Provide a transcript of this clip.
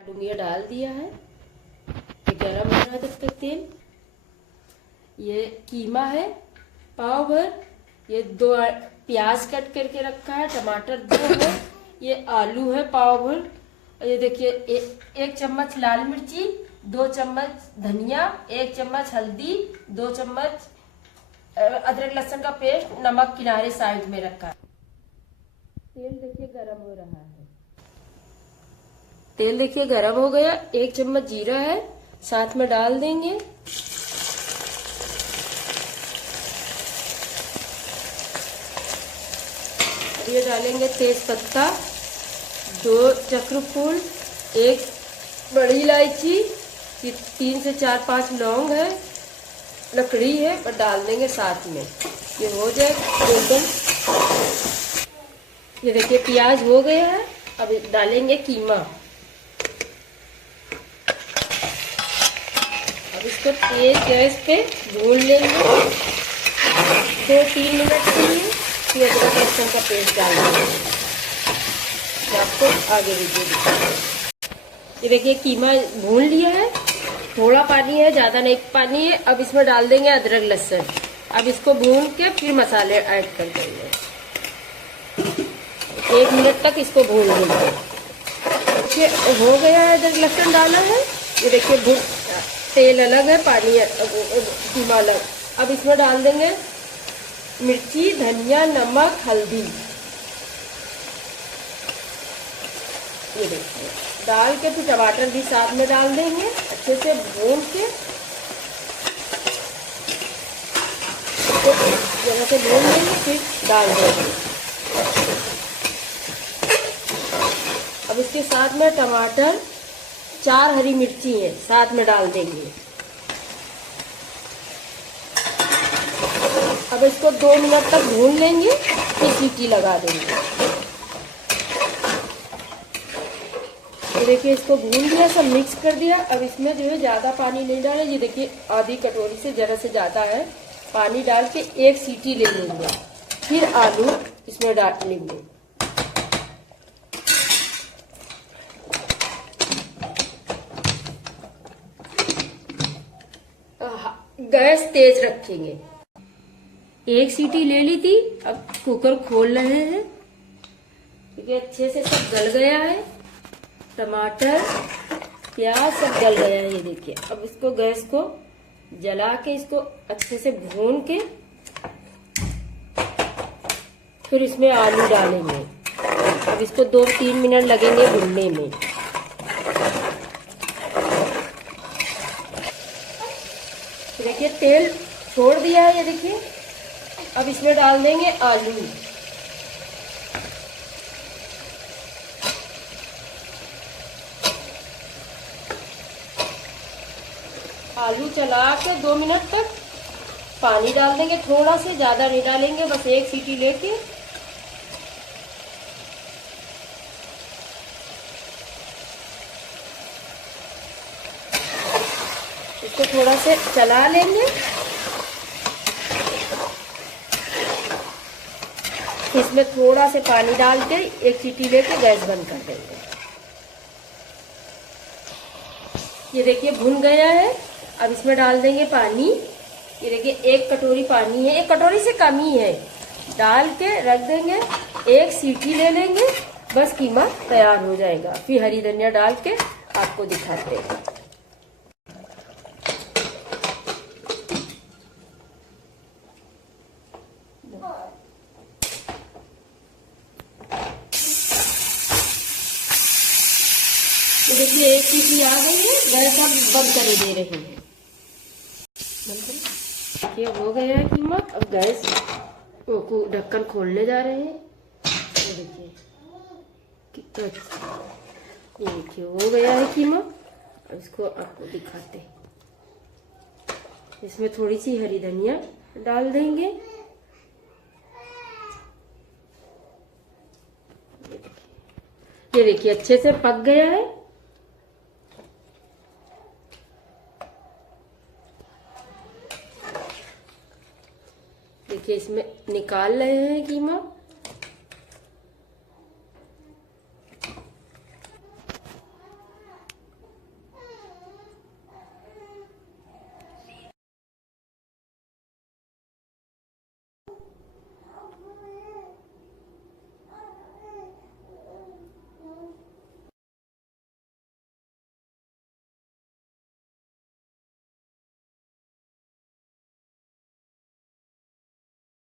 डुंगिया डाल दिया है। ये गरम हो रहा है जब तक तेल। ये कीमा है पाव भर। ये 2 प्याज कट करके रखा है, टमाटर 2 है। ये आलू है पाव भर। और ये देखिए 1 चम्मच लाल मिर्ची, 2 चम्मच धनिया, 1 चम्मच हल्दी, 2 चम्मच अदरक लहसुन का पेस्ट, नमक किनारे साइड में रखा है। तेल देखिए गरम हो रहा है। तेल देखिए गरम हो गया। 1 चम्मच जीरा है, साथ में डाल देंगे। ये डालेंगे तेज पत्ता, 2 चक्र फूल, 1 बड़ी इलायची, 3 से 4-5 लौंग है, लकड़ी है, और डाल देंगे साथ में। ये हो जाए एकदम। ये देखिए प्याज हो गया है। अब डालेंगे कीमा। अब इसको तेज गैस पे भून लेंगे 2-3 मिनट के लिए। फिर अदरक लहसुन का पेस्ट डाल देंगे। आपको आगे वीडियो। ये देखिए कीमा भून लिया है। थोड़ा पानी है, ज्यादा नहीं पानी है। अब इसमें डाल देंगे अदरक लहसुन। अब इसको भून के फिर मसाले ऐड कर देंगे। 1 मिनट तक इसको भून लेंगे। देखिए हो गया है, अदरक लहसुन डाला है। ये देखिए तेल अलग है, पानी कीमा अलग। अब इसमें डाल देंगे मिर्ची, धनिया, नमक, हल्दी। ये देखिए डाल के फिर टमाटर भी साथ में डाल देंगे। अच्छे से भून के जगह से भून लेंगे, फिर डाल देंगे। अब इसके साथ में टमाटर, 4 हरी मिर्ची है, साथ में डाल देंगे। अब इसको 2 मिनट तक भून लेंगे, फिर सीटी लगा देंगे। तो देखिए इसको भून दिया, सब मिक्स कर दिया। अब इसमें जो है ज़्यादा पानी नहीं डालें। ये देखिए आधी कटोरी से ज़रा से ज़्यादा है। पानी डाल के 1 सीटी ले लेंगे, फिर आलू इसमें डाल लेंगे। गैस तेज रखेंगे। 1 सीटी ले ली थी। अब कुकर खोल रहे हैं, क्योंकि अच्छे से सब गल गया है। टमाटर, प्याज सब गल गया है। ये देखिए अब इसको गैस को जला के इसको अच्छे से भून के फिर इसमें आलू डालेंगे। अब इसको 2-3 मिनट लगेंगे भूनने में। देखिए तेल छोड़ दिया है। ये देखिए अब इसमें डाल देंगे आलू। आलू चला के 2 मिनट तक पानी डाल देंगे। थोड़ा से, ज्यादा नहीं डालेंगे, बस 1 सीटी लेके। इसको थोड़ा से चला लेंगे। इसमें थोड़ा से पानी डाल के 1 सीटी लेके गैस बंद कर देंगे। ये देखिए भुन गया है। अब इसमें डाल देंगे पानी। ये देखिए 1 कटोरी पानी है, 1 कटोरी से कम ही है। डाल के रख देंगे, 1 सीटी ले लेंगे, बस कीमा तैयार हो जाएगा। फिर हरी धनिया डाल के आपको दिखाते हैं। देखिए 1 सीटी आ गई है। गैस अब बंद कर दे रहे हैं। देखिए हो गया है कीमा। अब गैस को ढक्कन खोलने जा रहे हैं। ये देखिए कितना अच्छा, ये देखिए हो गया है कीमा। अब इसको आपको दिखाते हैं। इसमें थोड़ी सी हरी धनिया डाल देंगे। ये देखिए अच्छे से पक गया है। देखिए इसमें निकाल रहे हैं कीमा।